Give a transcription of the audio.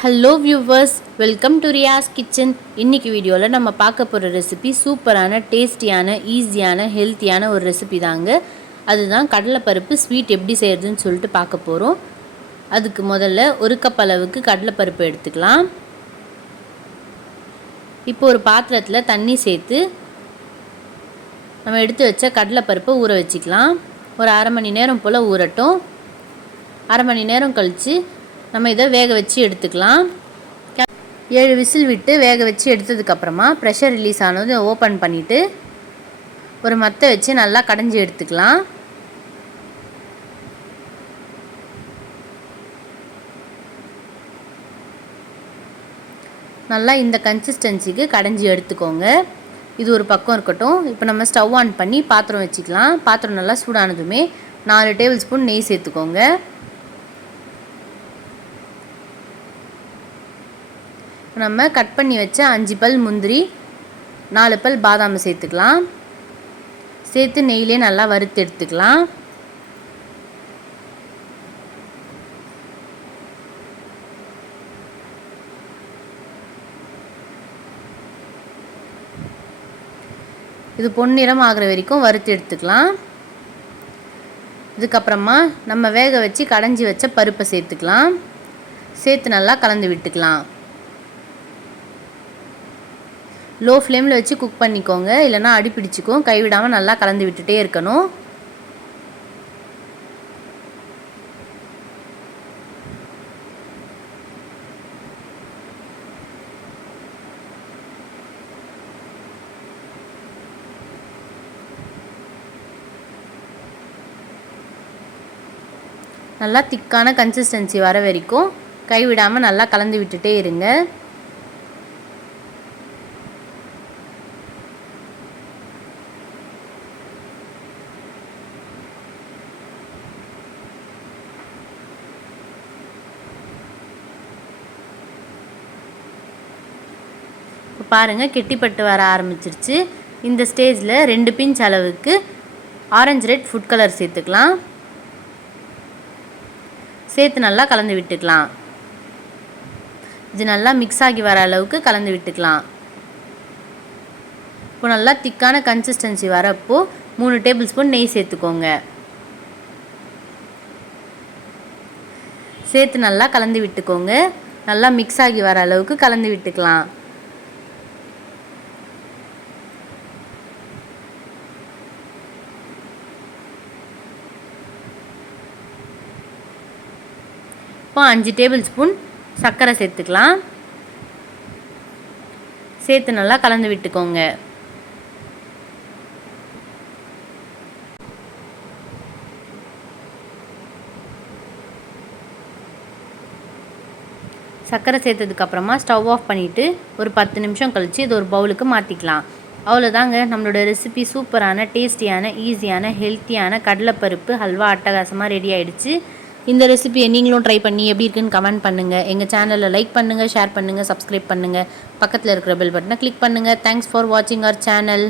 Hello viewers welcome to Riyas kitchen இன்னைக்கு வீடியோவில் நம்ம பார்க்க போகிற ரெசிபி சூப்பரான டேஸ்டியான ஈஸியான ஹெல்த்தியான ஒரு ரெசிபி தாங்க. அதுதான் கடலைப்பருப்பு ஸ்வீட் எப்படி செய்கிறதுன்னு சொல்லிட்டு பார்க்க போகிறோம் அதுக்கு முதல்ல ஒரு கப் அளவுக்கு கடலைப்பருப்பு எடுத்துக்கலாம். இப்போ ஒரு பாத்திரத்தில் தண்ணி சேர்த்து நம்ம எடுத்து வச்ச கடலைப்பருப்பை ஊற வச்சுக்கலாம். ஒரு அரை மணி நேரம் போல் ஊறட்டும். அரை மணி நேரம் கழித்து நம்ம இதை வேக வச்சு எடுத்துக்கலாம். ஏழு விசில் விட்டு வேக வச்சு எடுத்ததுக்கப்புறமா ப்ரெஷர் ரிலீஸ் ஆனது ஓப்பன் பண்ணிவிட்டு ஒரு மத்தை வச்சு நல்லா கடைஞ்சி எடுத்துக்கலாம். நல்லா இந்த கன்சிஸ்டன்சிக்கு கடைஞ்சி எடுத்துக்கோங்க. இது ஒரு பக்கம் இருக்கட்டும். இப்போ நம்ம ஸ்டவ் ஆன் பண்ணி பாத்திரம் வச்சுக்கலாம். பாத்திரம் நல்லா சூடானதுமே நாலு டேபிள் ஸ்பூன் நெய் சேர்த்துக்கோங்க. நம்ம கட் பண்ணி வச்ச அஞ்சு பல் முந்திரி நாலு பல் பாதாம் சேர்த்துக்கலாம். சேர்த்து நெய்யிலே நல்லா வறுத்து எடுத்துக்கலாம். இது பொன்னிறம் ஆகிற வரைக்கும் வறுத்து எடுத்துக்கலாம். இதுக்கப்புறமா நம்ம வேக வச்சு கடைஞ்சி வச்ச பருப்பை சேர்த்துக்கலாம். சேர்த்து நல்லா கலந்து விட்டுக்கலாம். லோ ஃப்ளேமில் வச்சு குக் பண்ணிக்கோங்க. இல்லைனா அடி பிடிச்சிக்கும். கைவிடாமல் நல்லா கலந்து விட்டுட்டே இருக்கணும். நல்லா திக்கான கன்சிஸ்டன்சி வர வரைக்கும் கைவிடாமல் நல்லா கலந்து விட்டுட்டே இருங்க. இப்போ பாருங்கள் கெட்டிப்பட்டு வர ஆரம்பிச்சிருச்சு. இந்த ஸ்டேஜில் ரெண்டு பிஞ்ச் அளவுக்கு ஆரஞ்சு ரெட் ஃபுட் கலர் சேர்த்துக்கலாம். சேர்த்து நல்லா கலந்து விட்டுக்கலாம். இது நல்லா மிக்ஸ் ஆகி வர அளவுக்கு கலந்து விட்டுக்கலாம். இப்போ நல்லா திக்கான கன்சிஸ்டன்சி வரப்போ மூணு டேபிள் ஸ்பூன் நெய் சேர்த்துக்கோங்க. சேர்த்து நல்லா கலந்து விட்டுக்கோங்க. நல்லா மிக்ஸ் ஆகி வர அளவுக்கு கலந்து விட்டுக்கலாம். இப்போ அஞ்சு டேபிள் ஸ்பூன் சர்க்கரை சேர்த்துக்கலாம். சேர்த்து நல்லா கலந்து விட்டுக்கோங்க. சர்க்கரை சேர்த்ததுக்கப்புறமா ஸ்டவ் ஆஃப் பண்ணிவிட்டு ஒரு பத்து நிமிஷம் கழித்து இது ஒரு பவுலுக்கு மாற்றிக்கலாம் அவ்வளோதாங்க நம்மளோட ரெசிபி சூப்பரான டேஸ்டியான ஈஸியான ஹெல்த்தியான கடலைப்பருப்பு ஹல்வா அட்டகாசமாக ரெடி ஆகிடுச்சு இந்த ரெசிபியை நீங்களும் ட்ரை பண்ணி எப்படி இருக்குன்னு கமெண்ட் பண்ணுங்கள் எங்கள் சேனலில் லைக் பண்ணுங்கள் ஷேர் பண்ணுங்கள் சப்ஸ்கிரைப் பண்ணுங்கள் பக்கத்தில் இருக்கிற பெல் பட்டனை கிளிக் பண்ணுங்கள் தேங்க்ஸ் ஃபார் வாட்சிங் அவர் சேனல்